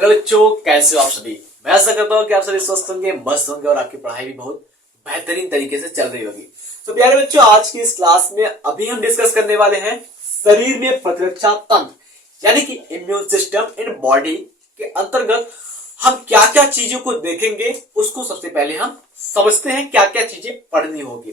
Hello बच्चों, कैसे हो आप सभी। मैं आशा करता हूँ कि आप सभी स्वस्थ होंगे, मस्त होंगे और आपकी पढ़ाई भी बहुत बेहतरीन तरीके से चल रही होगी। तो प्यारे बच्चों, आज की इस क्लास में अभी हम डिस्कस करने वाले हैं शरीर में प्रतिरक्षा तंत्र यानी कि इम्यून सिस्टम इन बॉडी के अंतर्गत हम क्या क्या चीजों को देखेंगे। उसको सबसे पहले हम समझते हैं क्या क्या चीजें पढ़नी होगी।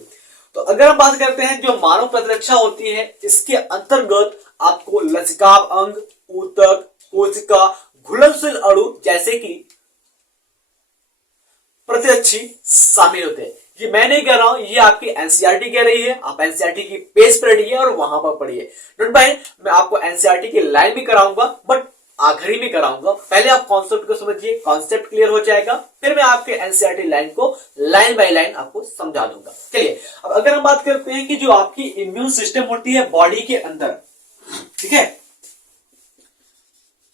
तो अगर हम बात करते हैं जो मानव प्रतिरक्षा होती है, इसके अंतर्गत आपको लसिकाव अंग, ऊतक, कोशिका, घुलनशील अणु जैसे कि प्रतिरक्षी शामिल होते हैं। ये मैं नहीं कह रहा हूं, ये आपकी एनसीईआरटी कह रही है। आप एनसीईआरटी की पेज पढ़िए और वहां पर पढ़िए। डोंट माइंड, मैं आपको एनसीईआरटी की लाइन भी कराऊंगा, बट आखिरी में कराऊंगा। पहले आप कॉन्सेप्ट को समझिए, कॉन्सेप्ट क्लियर हो जाएगा, फिर मैं आपके एनसीईआरटी लाइन को लाइन बाय लाइन आपको समझा दूंगा। चलिए, अब अगर हम बात करते हैं कि जो आपकी इम्यून सिस्टम होती है बॉडी के अंदर, ठीक है,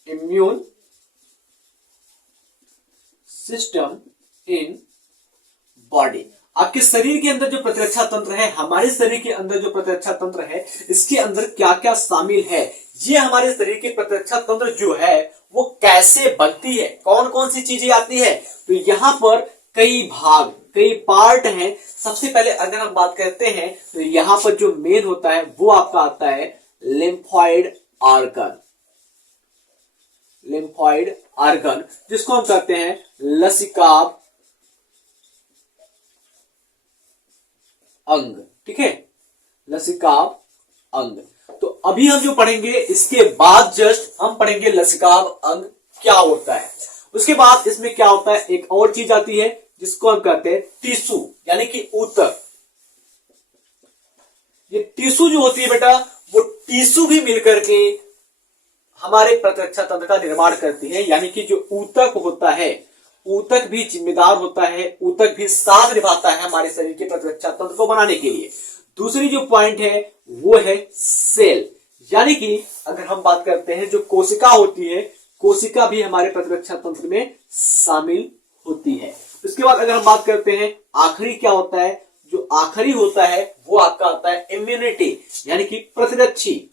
इम्यून सिस्टम इन बॉडी, आपके शरीर के अंदर जो प्रतिरक्षा तंत्र है, हमारे शरीर के अंदर जो प्रतिरक्षा तंत्र है, इसके अंदर क्या क्या शामिल है, ये हमारे शरीर की प्रतिरक्षा तंत्र जो है वो कैसे बनती है, कौन कौन सी चीजें आती है। तो यहां पर कई भाग, कई पार्ट हैं। सबसे पहले अगर हम बात करते हैं तो यहां पर जो मेन होता है वो आपका आता है लिम्फॉइड ऑर्गन। लिम्फॉइड ऑर्गन जिसको हम कहते हैं लसिकाव अंग, ठीक है, लसिकाव अंग। तो अभी हम जो पढ़ेंगे इसके बाद जस्ट हम पढ़ेंगे लसिकाव अंग क्या होता है। उसके बाद इसमें क्या होता है, एक और चीज आती है जिसको हम कहते हैं टिश्यू यानी कि ऊतक। ये टिश्यू जो होती है बेटा, वो टिश्यू भी मिलकर के हमारे प्रतिरक्षा तंत्र का निर्माण करती है। यानी कि जो ऊतक होता है, ऊतक भी जिम्मेदार होता है, ऊतक भी साथ निभाता है हमारे शरीर के प्रतिरक्षा तंत्र को बनाने के लिए। दूसरी जो पॉइंट है वो है सेल, यानी कि अगर हम बात करते हैं जो कोशिका होती है, कोशिका भी हमारे प्रतिरक्षा तंत्र में शामिल होती है। उसके बाद अगर हम बात करते हैं आखिरी क्या होता है, जो आखिरी होता है वो आपका आता है इम्यूनिटी यानी कि प्रतिरक्षी।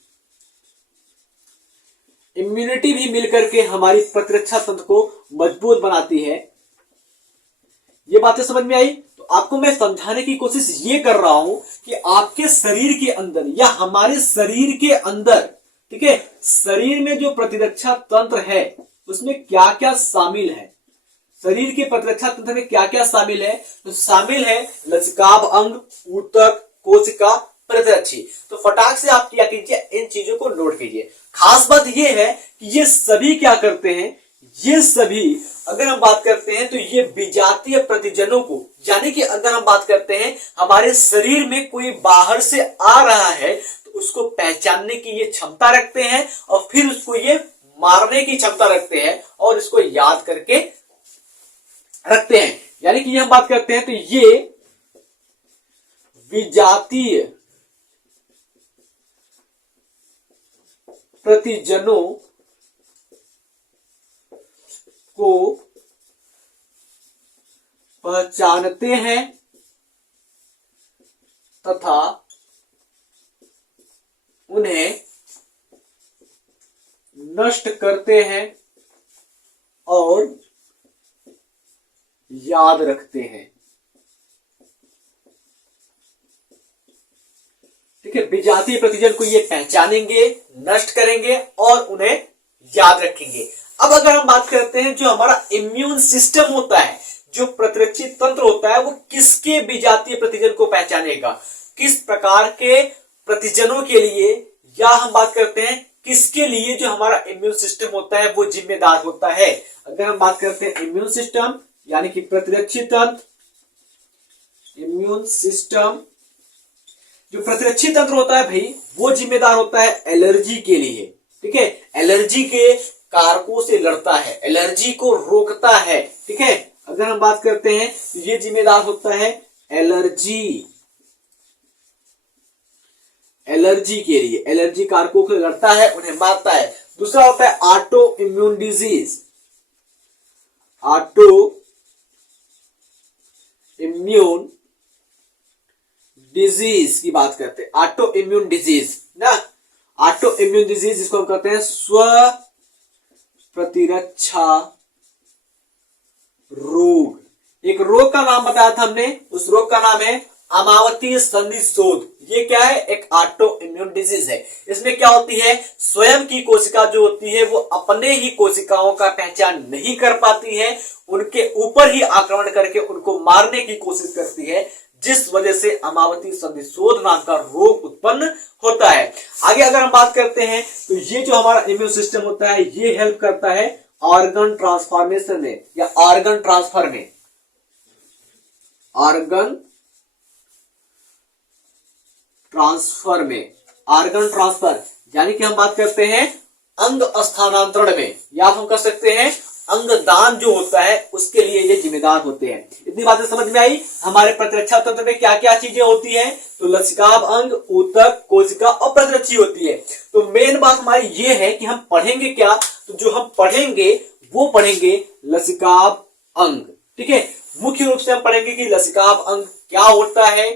इम्यूनिटी भी मिलकर के हमारी प्रतिरक्षा तंत्र को मजबूत बनाती है। ये बातें समझ में आई? तो आपको मैं समझाने की कोशिश ये कर रहा हूं कि आपके शरीर के अंदर या हमारे शरीर के अंदर, ठीक है, शरीर में जो प्रतिरक्षा तंत्र है उसमें क्या क्या शामिल है। शरीर के प्रतिरक्षा तंत्र में क्या क्या शामिल है? तो शामिल है लसिकाव अंग, ऊतक, कोशिका, प्रतिरक्षी। तो फटाक से आप क्या कीजिए, इन चीजों को नोट कीजिए। खास बात यह है कि ये सभी क्या करते हैं, ये सभी अगर हम बात करते हैं तो ये विजातीय प्रतिजनों को, यानी कि अगर हम बात करते हैं हमारे शरीर में कोई बाहर से आ रहा है तो उसको पहचानने की ये क्षमता रखते हैं और फिर उसको ये मारने की क्षमता रखते हैं और इसको याद करके रखते हैं। यानी कि ये हम बात करते हैं तो ये विजातीय प्रतिजनों को पहचानते हैं तथा उन्हें नष्ट करते हैं और याद रखते हैं। ठीक है, विजातीय प्रतिजन को ये पहचानेंगे, नष्ट करेंगे और उन्हें याद रखेंगे। अब अगर हम बात करते हैं जो हमारा इम्यून सिस्टम होता है, जो प्रतिरक्षी तंत्र होता है, वो किसके विजातीय प्रतिजन को पहचानेगा, किस प्रकार के प्रतिजनों के लिए, या हम बात करते हैं किसके लिए जो हमारा इम्यून सिस्टम होता है वो जिम्मेदार होता है। अगर हम बात करते हैं इम्यून सिस्टम यानी कि प्रतिरक्षी तंत्र, इम्यून सिस्टम, जो प्रतिरक्षी तंत्र होता है भाई वो जिम्मेदार होता है एलर्जी के लिए। ठीक है, एलर्जी के कारकों से लड़ता है, एलर्जी को रोकता है। ठीक है, अगर हम बात करते हैं तो ये जिम्मेदार होता है एलर्जी, एलर्जी के लिए, एलर्जी कारकों को लड़ता है, उन्हें मारता है। दूसरा होता है auto immune disease, auto immune disease की बात करते हैं, ऑटो इम्यून डिजीज ना, ऑटो इम्यून डिजीज जिसको हम कहते हैं स्व प्रतिरक्षा रोग। एक रोग का नाम बताया था हमने, उस रोग का नाम है अमावतीय संधि शोथ। ये क्या है? एक ऑटो इम्यून डिजीज है। इसमें क्या होती है, स्वयं की कोशिका जो होती है वो अपने ही कोशिकाओं का पहचान नहीं कर पाती है, उनके ऊपर ही आक्रमण करके उनको मारने की कोशिश करती है, जिस वजह से अमावतीय संधि शोथ नाम का रोग उत्पन्न होता है। आगे अगर हम बात करते हैं तो ये जो हमारा इम्यून सिस्टम होता है ये हेल्प करता है ऑर्गन ट्रांसफॉर्मेशन में या ऑर्गन ट्रांसफर में। ऑर्गन ट्रांसफर में, ऑर्गन ट्रांसफर यानी कि हम बात करते हैं अंग स्थानांतरण में, या हम कह सकते हैं अंग दान जो होता है उसके लिए ये जिम्मेदार होते हैं। इतनी बातें समझ में आई। हमारे प्रतिरक्षा तंत्र में क्या क्या चीजें होती हैं? तो लसिकाभ अंग, ऊतक, कोशिका और प्रतिरक्षी होती है। तो मेन बात हमारी ये है कि हम पढ़ेंगे क्या, तो जो हम पढ़ेंगे वो पढ़ेंगे लसिकाभ अंग। ठीक है, मुख्य रूप से हम पढ़ेंगे कि लसिकाभ अंग क्या होता है,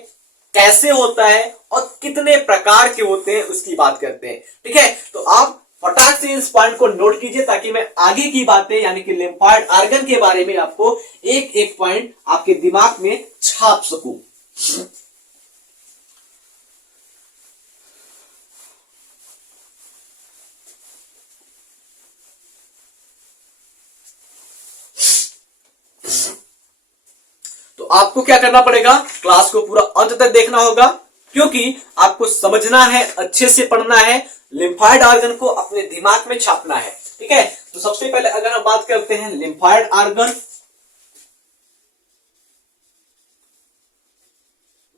कैसे होता है और कितने प्रकार के होते हैं उसकी बात करते हैं। ठीक है, तो आप फटाक से इस पॉइंट को नोट कीजिए ताकि मैं आगे की बातें यानी कि लिम्फॉइड ऑर्गन के बारे में आपको एक एक पॉइंट आपके दिमाग में छाप सकूं। तो आपको क्या करना पड़ेगा, क्लास को पूरा अंत तक देखना होगा, क्योंकि आपको समझना है, अच्छे से पढ़ना है, लिम्फॉइड ऑर्गन को अपने दिमाग में छापना है। ठीक है, तो सबसे पहले अगर हम बात करते हैं लिम्फॉइड ऑर्गन,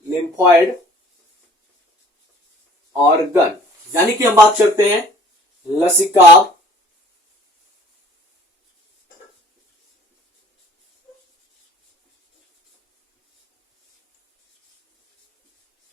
लिम्फॉइड ऑर्गन यानी कि हम बात करते हैं लसिकाभ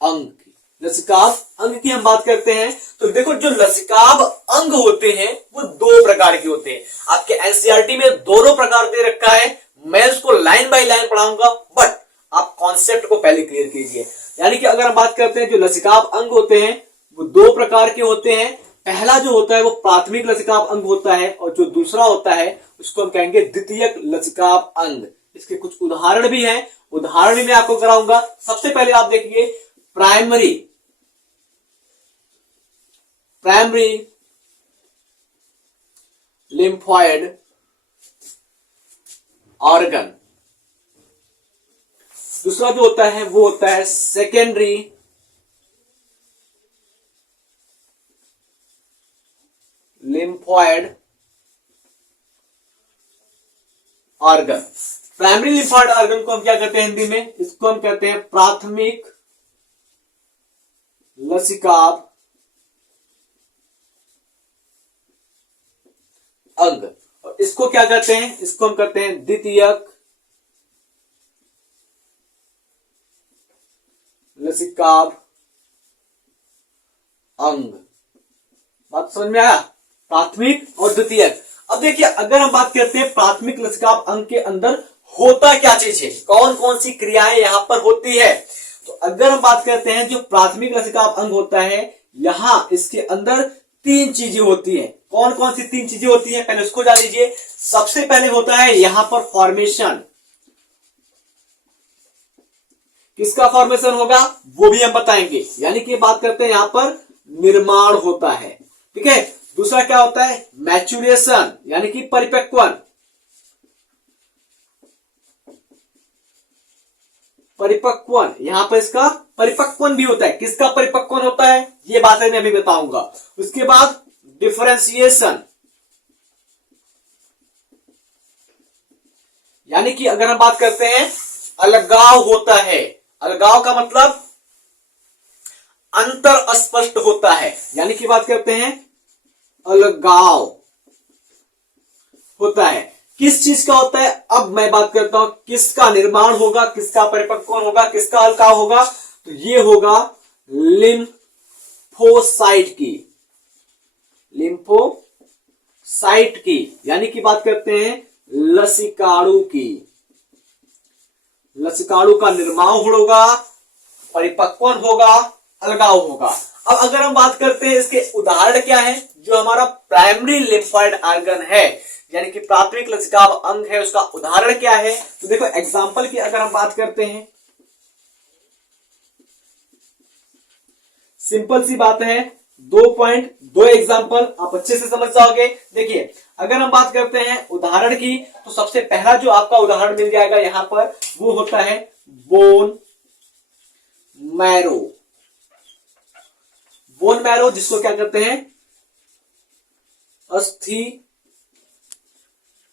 अंग की, लसिकाभ अंग की हम बात करते हैं। तो देखो जो लसिकाभ अंग होते हैं वो दो प्रकार के होते हैं। आपके एनसीईआरटी में दोनों प्रकार दे रखा है, मैं उसको लाइन बाय लाइन पढ़ाऊंगा, बट आप कॉन्सेप्ट को पहले क्लियर कीजिए। यानी कि अगर हम बात करते हैं जो लसिकाभ अंग होते हैं वो दो प्रकार के होते हैं। पहला जो होता है वो प्राथमिक लसिकाभ अंग होता है और जो दूसरा होता है उसको हम कहेंगे द्वितीयक लसिकाभ अंग। इसके कुछ उदाहरण भी हैं, उदाहरण भी मैं आपको कराऊंगा। सबसे पहले आप देखिए प्राइमरी लिम्फॉइड ऑर्गन। दूसरा जो होता है वो होता है secondary lymphoid organ. Primary lymphoid organ को हम क्या कहते हैं हिंदी में? इसको हम कहते हैं प्राथमिक लसिकाभ अंग। और इसको क्या कहते हैं? इसको हम कहते हैं द्वितीयक लसिकाभ अंग। बात समझ में आया? प्राथमिक और द्वितीयक। अब देखिए अगर हम बात करते हैं प्राथमिक लसिकाभ अंग के अंदर होता क्या चीज है, कौन कौन सी क्रियाएं यहां पर होती है, तो अगर हम बात करते हैं जो प्राथमिक लसिकाभ अंग होता है यहां इसके अंदर तीन चीजें होती हैं। कौन कौन सी तीन चीजें होती हैं पहले उसको जान लीजिए। सबसे पहले होता है यहां पर फॉर्मेशन। किसका फॉर्मेशन होगा वो भी हम बताएंगे, यानी कि बात करते हैं यहां पर निर्माण होता है। ठीक है, दूसरा क्या होता है? मैच्यूरेशन यानी कि परिपक्वन। परिपक्वन यहां पर इसका परिपक्वन भी होता है। किसका परिपक्वन होता है ये बातें मैं अभी बताऊंगा। उसके बाद डिफरेंशिएशन यानी कि अगर हम बात करते हैं अलगाव होता है। अलगाव का मतलब अंतर स्पष्ट होता है, यानी कि बात करते हैं अलगाव होता है। किस चीज का होता है? अब मैं बात करता हूं किसका निर्माण होगा, किसका परिपक्वन होगा, किसका अलगाव होगा, तो ये होगा लिम्फोसाइट की। लिम्फोसाइट की यानी कि बात करते हैं लसिकाणु की। लसिकाणु का निर्माण होगा, परिपक्वन होगा, अलगाव होगा। अब अगर हम बात करते हैं इसके उदाहरण क्या है, जो हमारा प्राइमरी लिम्फॉइड ऑर्गन है यानी कि प्राथमिक लसिका अंग है उसका उदाहरण क्या है? तो देखो एग्जाम्पल की अगर हम बात करते हैं, सिंपल सी बात है, 2.2 एग्जाम्पल आप अच्छे से समझ जाओगे। देखिए अगर हम बात करते हैं उदाहरण की, तो सबसे पहला जो आपका उदाहरण मिल जाएगा यहां पर वो होता है बोन मैरो। बोन मैरो जिसको क्या कहते हैं? अस्थि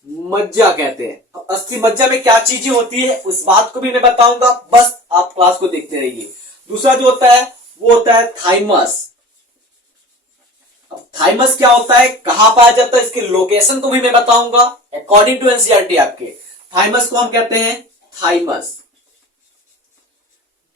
मज्जा कहते हैं। अब अस्थि मज्जा में क्या चीजें होती है उस बात को भी मैं बताऊंगा, बस आप क्लास को देखते रहिए। दूसरा जो होता है वो होता है थाइमस। अब थाइमस क्या होता है, कहां पाया जाता है, इसकी लोकेशन को भी मैं बताऊंगा अकॉर्डिंग टू एनसीईआरटी। आपके थाइमस को हम कहते हैं थाइमस,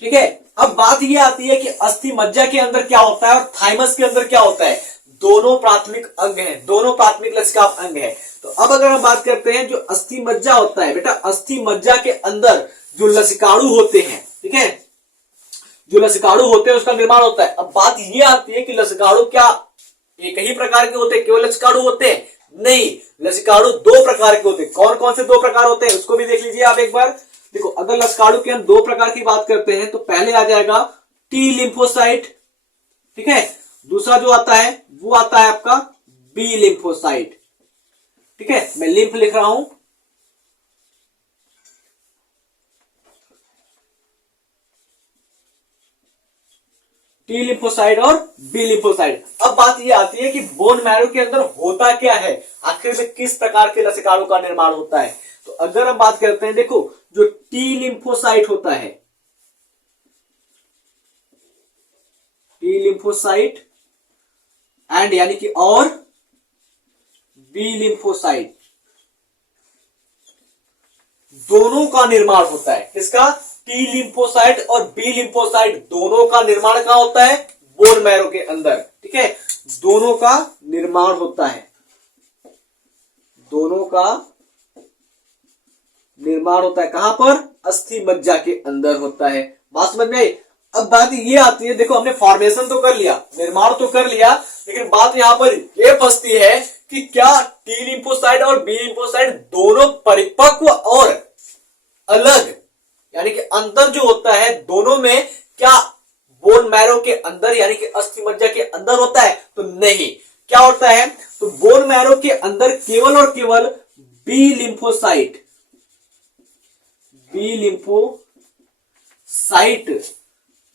ठीक है। अब बात यह आती है कि अस्थि मज्जा के अंदर क्या होता है और थाइमस के अंदर क्या होता है। दोनों प्राथमिक अंग हैं, दोनों प्राथमिक लसिका अंग है। तो अब अगर हम बात करते हैं जो अस्थि मज्जा होता है बेटा, अस्थि मज्जा के अंदर जो लसिकाणु होते हैं, ठीक है, जो लसिकाणु होते हैं उसका निर्माण होता है। अब बात यह आती है कि लसिकाणु क्या एक ही प्रकार के होते हैं, केवल लसिकाणु होते हैं? नहीं, लसिकाणु दो प्रकार के होते हैं। कौन कौन से दो प्रकार होते हैं उसको भी देख लीजिए आप एक बार। देखो अगर लसिकाणु के हम दो प्रकार की बात करते हैं तो पहले आ जाएगा टी लिम्फोसाइट, ठीक है। दूसरा जो आता है वो आता है आपका बी लिम्फोसाइट, ठीक है। मैं लिम्फ लिख रहा हूं, टी लिम्फोसाइट और बी लिम्फोसाइट। अब बात यह आती है कि बोन मैरो के अंदर होता क्या है, आखिर में किस प्रकार के लसिकाणु का निर्माण होता है। तो अगर हम बात करते हैं, देखो जो टी लिम्फोसाइट होता है, टी लिम्फोसाइट एंड यानी कि और बी लिम्फोसाइट, दोनों का निर्माण होता है। किसका? टी लिम्फोसाइट और बी लिम्फोसाइट दोनों का निर्माण कहां होता है? बोन मैरो के अंदर, ठीक है। दोनों का निर्माण होता है, दोनों का निर्माण होता है कहां पर? अस्थि मज्जा के अंदर होता है। बात समझ में आई? अब बात ये आती है, देखो हमने फॉर्मेशन तो कर लिया, निर्माण तो कर लिया, लेकिन बात यहां पर यह फंसती है कि क्या टी लिम्फोसाइट और बी लिम्फोसाइट दोनों परिपक्व और अलग यानी कि अंतर जो होता है दोनों में, क्या बोन मैरो के अंदर यानी कि अस्थि मज्जा के अंदर होता है? तो नहीं। क्या होता है? तो बोन मैरो के अंदर केवल और केवल बी लिम्फोसाइट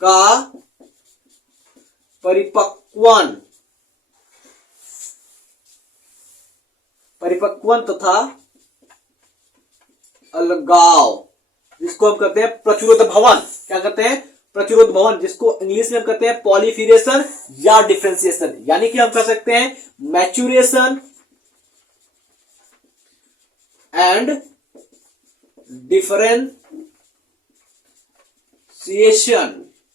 का परिपक्वन तथा अलगाव, जिसको हम कहते हैं प्रचुरोद भवन। क्या कहते हैं? प्रचुरोद भवन, जिसको इंग्लिश में हम कहते हैं पॉलीफिरेशन या डिफरेंशिएशन। यानी कि हम कह सकते हैं maturation and differentiation.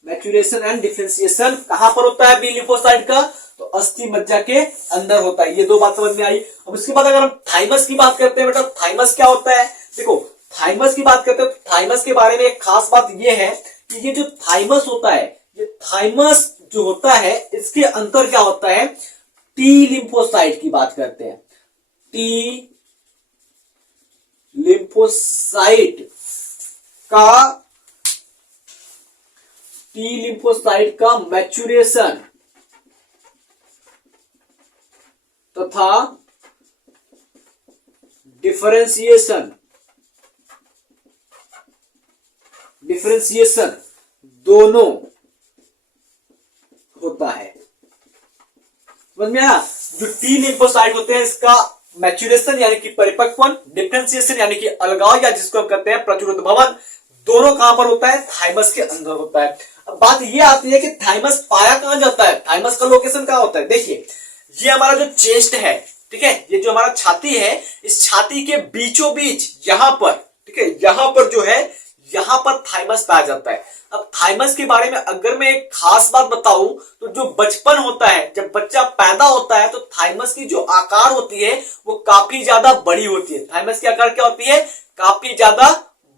Maturation and differentiation कहां पर होता है बी लिम्फोसाइट का? तो अस्थि मज्जा के अंदर होता है। ये दो बात समझ में आई। अब इसके बाद अगर हम थाइमस की बात करते हैं बेटा, थाइमस क्या होता है? देखो थाइमस की बात करते हैं तो थाइमस के बारे में एक खास बात यह है कि ये जो थाइमस होता है, ये थाइमस जो होता है इसके अंदर क्या होता है? टी लिम्फोसाइट की बात करते हैं। टी लिम्फोसाइट का मैच्यूरेशन तथा डिफरेंशिएशन दोनों होता है। समझ में आया? जो टी लिम्फोसाइट होते हैं इसका मैच्यूरेशन यानी कि परिपक्वन, डिफरेंशिएशन यानी कि अलगाव या जिसको हम कहते हैं प्रचुरोद भवन, दोनों कहां पर होता है? थाइमस के अंदर होता है। अब बात यह आती है कि थाइमस पाया कहां जाता है, थाइमस का लोकेशन कहां होता है। देखिए ये हमारा जो चेस्ट है, ठीक है, ये जो हमारा छाती है, इस छाती के बीचों बीच यहां पर, ठीक है, यहां पर जो है यहां पर थाइमस पाया जाता है। अब थाइमस के बारे में अगर मैं एक खास बात बताऊं तो जो बचपन होता है, जब बच्चा पैदा होता है तो थाइमस की जो आकार होती है वो काफी ज्यादा बड़ी होती है। थाइमस की आकार क्या होती है? काफी ज्यादा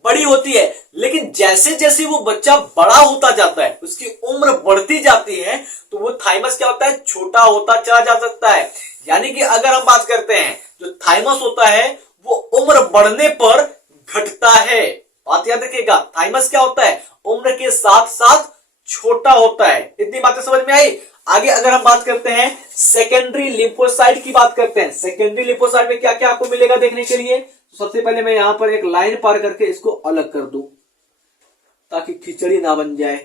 बड़ी होती है। लेकिन जैसे जैसे वो बच्चा बड़ा होता जाता है, उसकी उम्र बढ़ती जाती है, तो वो थाइमस क्या होता है? छोटा होता चला जा सकता है। यानी कि अगर हम बात करते हैं जो थाइमस होता है वो उम्र बढ़ने पर घटता है। बात याद रखिएगा, थाइमस क्या होता है, उम्र के साथ साथ छोटा होता है। इतनी बातें समझ में आई। आगे अगर हम बात करते हैं सेकेंडरी लिम्फोसाइट की बात करते हैं, सेकेंडरी लिम्फोसाइट में क्या क्या आपको मिलेगा देखने के लिए। तो सबसे पहले मैं यहां पर एक लाइन पार करके इसको अलग कर दूं ताकि खिचड़ी ना बन जाए।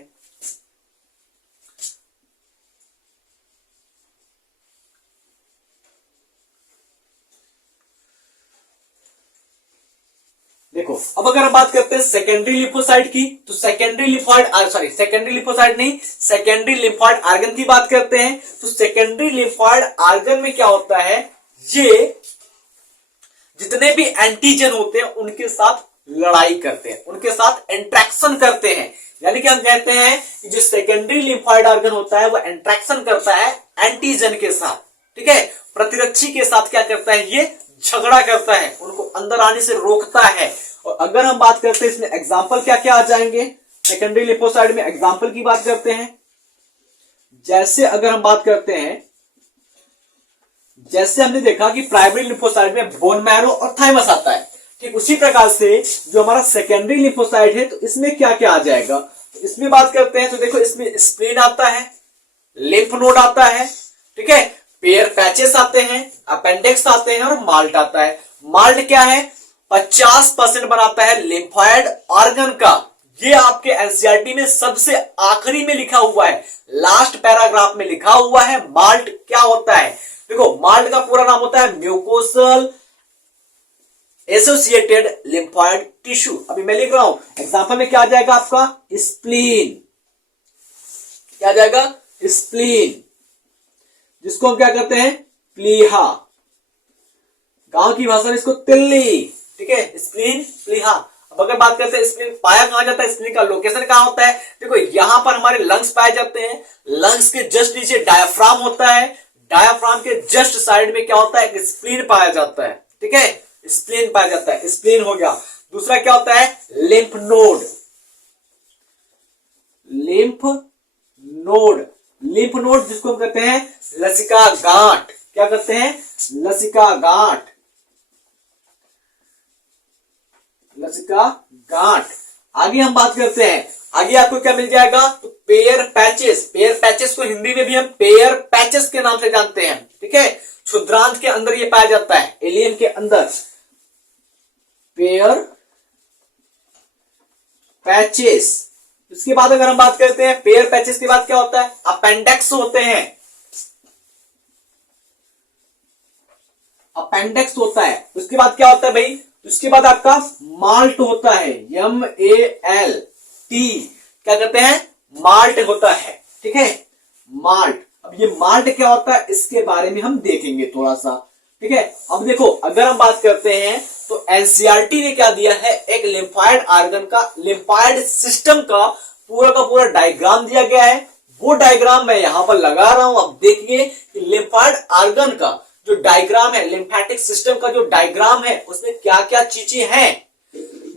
देखो अब अगर हम बात करते हैं सेकेंडरी लिम्फोसाइट की, तो सेकेंडरी लिम्फोसाइट नहीं, सेकेंडरी लिम्फॉइड ऑर्गन की बात करते हैं। तो सेकेंडरी लिम्फॉइड ऑर्गन में क्या होता है, ये जितने भी एंटीजन होते हैं उनके साथ लड़ाई करते हैं, उनके साथ इंट्रैक्शन करते हैं। यानी कि हम कहते हैं कि जो सेकेंडरी लिम्फॉइड ऑर्गन होता है वो इंट्रैक्शन करता है एंटीजन के साथ, ठीक है। प्रतिरक्षी के साथ क्या करता है, ये झगड़ा करता है, उनको अंदर आने से रोकता है। और अगर हम बात करते हैं इसमें एग्जाम्पल क्या क्या आ जाएंगे, सेकेंडरी लिम्फोसाइट में एग्जाम्पल की बात करते हैं। जैसे अगर हम बात करते हैं, जैसे हमने देखा कि प्राइमरी लिम्फोसाइट में बोन मैरो और थाइमस आता है, ठीक उसी प्रकार से जो हमारा सेकेंडरी लिम्फोसाइट है तो इसमें क्या क्या आ जाएगा। तो इसमें बात करते हैं तो देखो इसमें स्प्लीन आता है, लिम्फ नोड आता है, ठीक है, पेयर पैचेस आते हैं, अपेंडिक्स आते हैं और माल्ट आता है। माल्ट क्या है, 50% बनाता है लिम्फॉइड ऑर्गन का। ये आपके एनसीईआरटी में सबसे आखिरी में लिखा हुआ है, लास्ट पैराग्राफ में लिखा हुआ है माल्ट क्या होता है। देखो माल्ट का पूरा नाम होता है म्यूकोसल एसोसिएटेड लिम्फॉइड टिश्यू। अभी मैं लिख रहा हूं, एग्जांपल में क्या आ जाएगा आपका, स्प्लीन। क्या आ जाएगा, स्प्लीन, जिसको हम क्या करते हैं, प्लीहा, गांव की भाषा में इसको तिल्ली, ठीक है, स्प्लीन प्लीहा। अब अगर बात करते हैं स्प्लीन पाया कहां जाता है, स्प्लीन का लोकेशन कहां होता है, देखो यहां पर हमारे लंग्स पाए जाते हैं, लंग्स के जस्ट नीचे डायाफ्राम होता है, डायाफ्राम के जस्ट साइड में क्या होता है, स्प्लीन पाया जाता है, ठीक है, स्प्लीन पाया जाता है, स्प्लीन हो गया। दूसरा क्या होता है, lymph node, lymph node, lymph node जिसको हम कहते हैं लसिका गांठ। क्या कहते हैं, लसिका गांठ, लसिका गांठ। आगे हम बात करते हैं, आगे आपको क्या मिल जाएगा, तो पेयर पैचेस। पेयर पैचेस को हिंदी में भी हम पेयर पैचेस के नाम से जानते हैं, ठीक है। क्षुद्रांत के अंदर ये पाया जाता है, एलियन के अंदर पेयर पैचेस। इसके बाद अगर हम बात करते हैं पेयर पैचेस के बाद क्या होता है, अपेंडेक्स होते हैं, अपेंडेक्स होता है। उसके बाद क्या होता है भाई, उसके बाद आपका माल्ट होता है, MALT, क्या कहते हैं, माल्ट होता है, ठीक है, माल्ट। अब ये माल्ट क्या होता है इसके बारे में हम देखेंगे थोड़ा सा, ठीक है। अब देखो अगर हम बात करते हैं तो एनसीईआरटी ने क्या दिया है, एक लिम्फॉइड ऑर्गन का, लिम्फॉइड सिस्टम का पूरा डायग्राम दिया गया है। वो डायग्राम मैं यहां पर लगा रहा हूं। अब देखिए कि लिम्फॉइड ऑर्गन का जो डायग्राम है, लिम्फेटिक सिस्टम का जो डायग्राम है उसमें क्या क्या चीजें हैं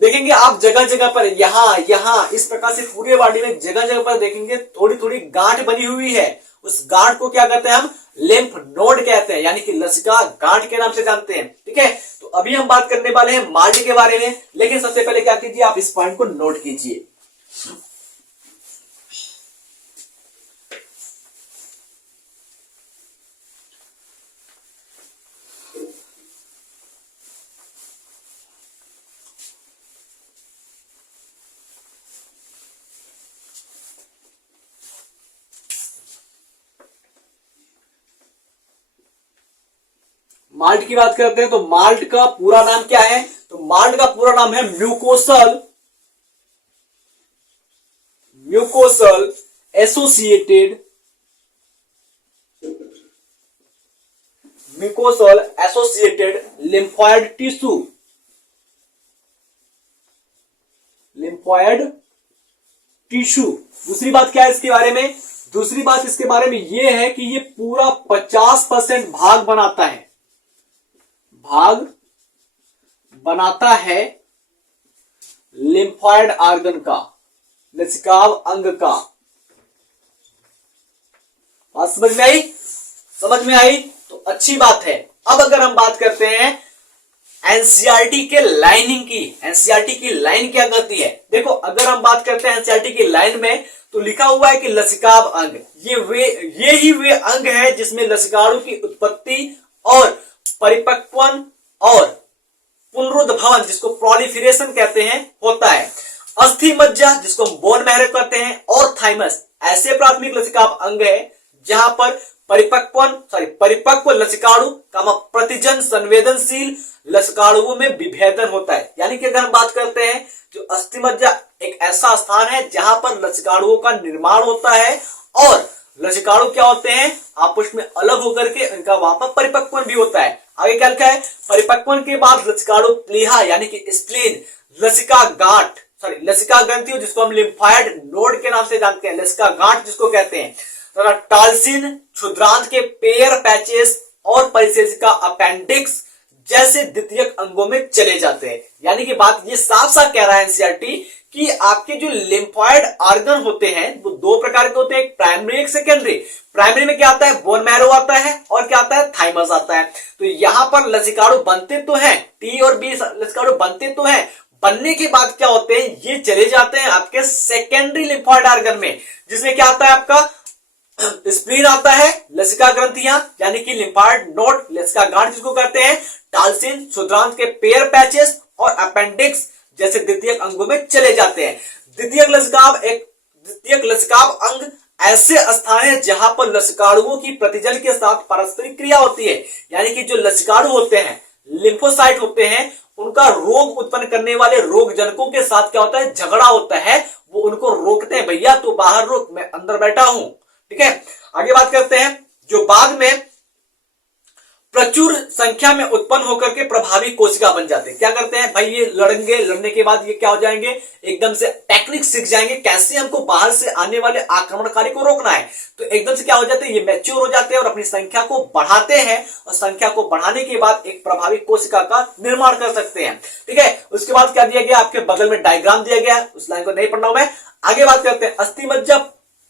देखेंगे आप। जगह जगह पर यहां इस प्रकार से पूरे बॉडी में जगह जगह पर देखेंगे थोड़ी थोड़ी गांठ बनी हुई है। उस गांठ को क्या कहते हैं हम, लिम्फ नोड कहते हैं, यानी कि लसिका गांठ के नाम से जानते हैं, ठीक है। तो अभी हम बात करने वाले हैं माल्ट के बारे में, लेकिन सबसे पहले क्या कीजिए, आप इस पॉइंट को नोट कीजिए। माल्ट की बात करते हैं तो माल्ट का पूरा नाम क्या है, तो माल्ट का पूरा नाम है mucosal associated lymphoid tissue, lymphoid tissue. दूसरी बात क्या है इसके बारे में, दूसरी बात इसके बारे में यह है कि ये पूरा 50% भाग बनाता है, भाग बनाता है लिम्फॉइड ऑर्गन का, लसिकाव अंग का। बात समझ में आई, समझ में आई। तो अच्छी बात है। अब अगर हम बात करते हैं एनसीईआरटी के लाइनिंग की, एनसीईआरटी की लाइन क्या करती है? देखो अगर हम बात करते हैं एनसीईआरटी की लाइन में, तो लिखा हुआ है कि लसिकाव अंग, ये ही वे अंग है जिसमें लसिकाणु की उत्पत्ति और परिपक्वन और पुनरुद्भवन, जिसको प्रोलिफरेशन कहते हैं, होता है। अस्थि मज्जा, जिसको हम बोन मैरो कहते हैं, और थाइमस ऐसे प्राथमिक लसिकाव अंग है जहां पर परिपक्व लसिकाणु प्रतिजन संवेदनशील लसिकाणुओं में विभेदन होता है। यानी कि अगर हम बात करते हैं, जो अस्थि मज्जा एक ऐसा स्थान है जहां पर लसिकाणुओं का निर्माण होता है और लसिकाणु क्या होते हैं, आपस में अलग होकर के इनका वहां पर परिपक्वन भी होता है। आगे क्या लिखा है? परिपक्वन के बाद लसिकाणु प्लीहा यानी कि स्प्लीन, लसिका ग्रंथि जिसको हम लिम्फाइड नोड के नाम से जानते हैं, लसिका गांठ जिसको कहते हैं, टालसिन, क्षुद्रांत के पेयर पैचेस और परिशेषिका अपेंडिक्स जैसे द्वितीयक अंगों में चले जाते हैं। यानी कि बात ये साफ साफ कह रहा है एनसीईआरटी कि आपके जो लिम्फॉइड ऑर्गन होते हैं वो दो प्रकार के होते हैं, एक प्राइमरी एक सेकेंडरी। प्राइमरी में क्या आता है? बोन मैरो आता है और क्या आता है? थाइमस आता है। तो यहां पर लसिकाणु बनते तो हैं, टी और बी लसिकाणु बनते तो हैं, बनने के बाद क्या होते हैं, ये चले जाते हैं आपके सेकेंडरी लिम्फॉइड ऑर्गन में, जिसमें क्या आता है आपका स्प्लीन आता है, लसिका ग्रंथियां यानी कि लिम्फॉइड नोड, लसिका गांठ जिसको कहते हैं, टालसिन, क्षुद्रांत के पेयर पैचेस और अपेंडिक्स जैसे द्वितीयक अंगों में चले जाते हैं। द्वितीयक लसिकाव अंग ऐसे स्थान है जहां पर लसिकाणुओं की प्रतिजन के साथ पारस्परिक क्रिया होती है। यानी कि जो लसिकाणु होते हैं, लिम्फोसाइट होते हैं, उनका रोग उत्पन्न करने वाले रोग जनकों के साथ क्या होता है? झगड़ा होता है। वो उनको रोकते हैं, भैया तू बाहर रुक, मैं अंदर बैठा हूं। ठीक है, आगे बात करते हैं। जो बाद में प्रचुर संख्या में उत्पन्न होकर के प्रभावी कोशिका बन जाते हैं, क्या करते हैं भाई? ये लड़ेंगे, लड़ने के बाद ये क्या हो जाएंगे? एकदम से टेक्निक सीख जाएंगे कैसे हमको बाहर से आने वाले आक्रमणकारी को रोकना है। तो एकदम से क्या हो जाते हैं? ये मैच्योर हो जाते हैं और अपनी संख्या को बढ़ाते हैं, और संख्या को बढ़ाने के बाद एक प्रभावी कोशिका का निर्माण कर सकते हैं। ठीक है, उसके बाद क्या दिया गया? आपके बगल में डायग्राम दिया गया, उस लाइन को नहीं पढ़ना हूं मैं। आगे बात करते हैं। अस्थि मज्जा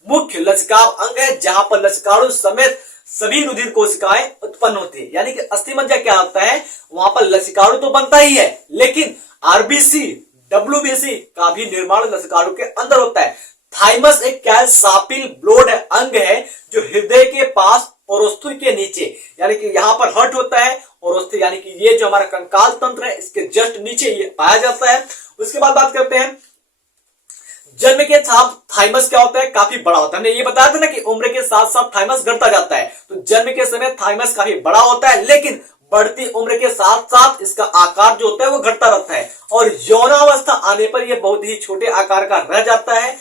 मुख्य लसिकाव अंग है जहां पर लसिकाणु समेत सभी रुधिर कोशिकाएं उत्पन्न होती है। यानी कि अस्थि मज्जा क्या होता है? वहां पर लसिकाणु तो बनता ही है, लेकिन आरबीसी, डब्ल्यूबीसी का भी निर्माण लसिकाणु के अंदर होता है। थाइमस एक क्या है? सापिल ब्लोड अंग है जो हृदय के पास ओरोस्थु के नीचे, यानी कि यहां पर हर्ट होता है, ओरोस्थु यानी कि ये जो हमारा कंकाल तंत्र है इसके जस्ट नीचे ये पाया जाता है। उसके बाद बात करते हैं जन्म के साथ थाइमस क्या होता है? काफी बड़ा होता है। हमने ये बताया था ना कि उम्र के साथ साथ थाइमस घटता जाता है। तो जन्म के समय थाइमस काफी बड़ा होता है, लेकिन बढ़ती उम्र के साथ साथ इसका आकार जो होता है वो घटता रहता है, और यौनावस्था आने पर यह बहुत ही छोटे आकार का रह जाता है।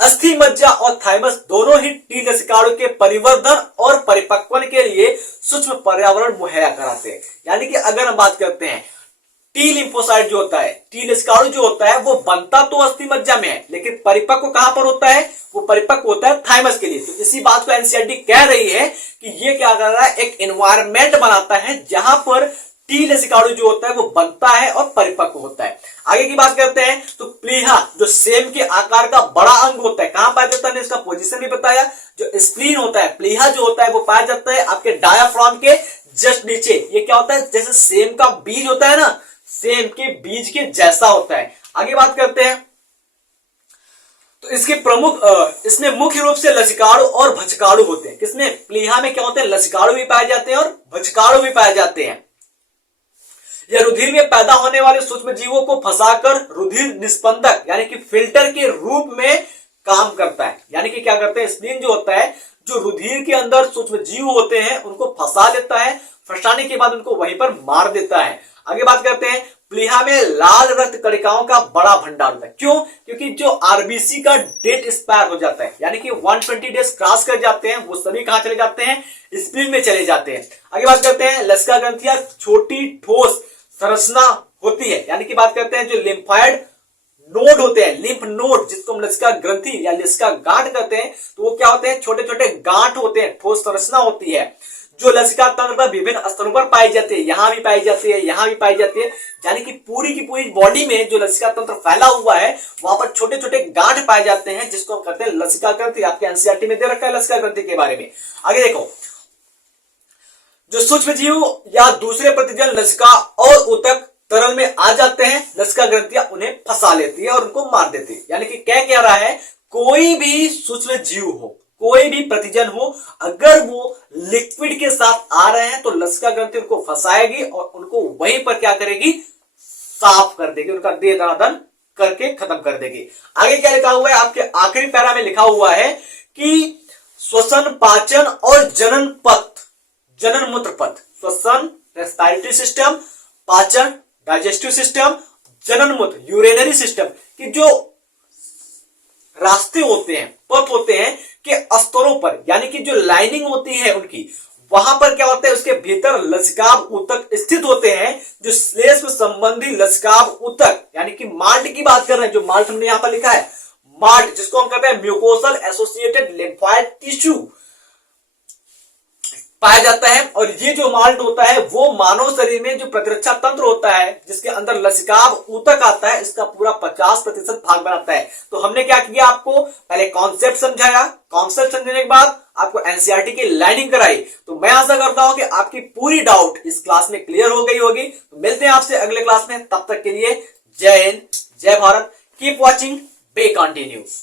अस्थि मज्जा और थाइमस दोनों ही टी लसिकाणु के परिवर्धन और परिपक्वन के लिए सूक्ष्म पर्यावरण मुहैया कराते हैं। यानी कि अगर हम बात करते हैं, टी लिम्फोसाइट जो होता है, टी लसिकाणु जो होता है वो बनता तो अस्थि मज्जा में है, लेकिन परिपक्व कहां पर होता है? वो परिपक्व होता है थाइमस के लिए। तो इसी बात को एनसीईआरटी कह रही है कि ये क्या कर रहा है? एक एनवायरमेंट बनाता है जहां पर टी लसिकाणु जो होता है वो बनता है और परिपक्व होता है। आगे की बात करते हैं तो प्लीहा जो सेम के आकार का बड़ा अंग होता है, कहां पाया जाता है? इसका पोजीशन भी बताया। जो स्प्लीन होता है, प्लीहा जो होता है वो पाया जाता है आपके डायाफ्राम के जस्ट नीचे। ये क्या होता है? जैसे सेम का बीज होता है ना, सेम के बीज के जैसा होता है। आगे बात करते हैं तो इसके इसमें मुख्य रूप से लसिकाणु और भक्षकाणु होते हैं। किसमें? प्लीहा में क्या होते हैं? लसिकाणु भी पाए जाते हैं और भक्षकाणु भी पाए जाते हैं। यह रुधिर में पैदा होने वाले सूक्ष्म जीवों को फंसाकर रुधिर निस्पंदक यानी कि फिल्टर के रूप में काम करता है। यानी कि क्या करते हैं? स्प्लीन जो होता है, जो रुधिर के अंदर सूक्ष्म जीव होते हैं उनको फंसा लेता है, फंसाने के बाद उनको वहीं पर मार देता है। आगे बात करते हैं, प्लीहा में लाल रक्त कणिकाओं का बड़ा भंडार होता है। क्यों? क्योंकि जो आरबीसी का डेट एक्सपायर हो जाता है, यानी कि 120 डेज क्रॉस कर जाते हैं, वो सभी कहां चले जाते हैं? स्प्लीन में चले जाते हैं। आगे बात करते हैं, लसिका ग्रंथियां छोटी ठोस संरचना होती है। यानी कि बात करते हैं जो लिम्फाइड नोड होते हैं, लिम्फ नोड जिसको हम लसिका ग्रंथि या लसिका गांठ कहते हैं, तो वो क्या होते हैं? छोटे छोटे गांठ होते हैं, ठोस संरचना होती है जो लसिका तंत्र पर विभिन्न स्तरों पर पाई जाती है। यहां भी पाई जाती है, यहां भी पाई जाती है। यानी कि पूरी की पूरी बॉडी में जो लसिका तंत्र फैला हुआ है वहां पर छोटे छोटे गांठ पाए जाते हैं जिसको हम कहते हैं लसिका ग्रंथि। आपके एनसीईआरटी में दे रखा है लसिका ग्रंथि के बारे में। आगे देखो, जो सूक्ष्म जीव या दूसरे प्रतिजन लसिका और ऊतक तरल में आ जाते हैं, लसिका ग्रंथियां उन्हें फंसा लेती है और उनको मार देती है। यानी कि क्या रहा है, कोई भी सूक्ष्म जीव हो, कोई भी प्रतिजन हो, अगर वो लिक्विड के साथ आ रहे हैं तो लसिका ग्रंथि उनको फंसाएगी और उनको वहीं पर क्या करेगी, साफ कर देगी, उनका देह दनादन करके खत्म कर देगी। आगे क्या लिखा हुआ है, आपके आखिरी पैरा में लिखा हुआ है कि श्वसन, पाचन और जनन पथ, जनन मूत्र पथ, श्वसन रेस्पिरेटरी सिस्टम, पाचन डाइजेस्टिव सिस्टम, जनन मूत्र यूरिनरी सिस्टम की जो रास्ते होते हैं, पथ होते हैं के स्तरों पर, यानी कि जो लाइनिंग होती है उनकी, वहां पर क्या होता है, उसके भीतर लसिकाभ ऊतक स्थित होते हैं, जो श्लेष्म संबंधी लसिकाभ ऊतक यानी कि माल्ट की बात कर रहे हैं, जो माल्ट हमने यहां पर लिखा है, माल्ट जिसको हम कहते हैं म्यूकोसल एसोसिएटेड लिम्फाइड टिश्यू पाया जाता है। और ये जो माल्ट होता है वो मानव शरीर में जो प्रतिरक्षा तंत्र होता है, जिसके अंदर लसिकाभ ऊतक आता है, इसका पूरा 50% भाग बनाता है। तो हमने क्या किया, आपको पहले कॉन्सेप्ट समझाया, कॉन्सेप्ट समझने के बाद आपको एनसीईआरटी की लाइनिंग कराई। तो मैं आशा करता हूं कि आपकी पूरी डाउट इस क्लास में क्लियर हो गई होगी। तो मिलते हैं आपसे अगले क्लास में, तब तक के लिए जय हिंद, जय भारत, कीप वॉचिंग, बे कंटिन्यूज।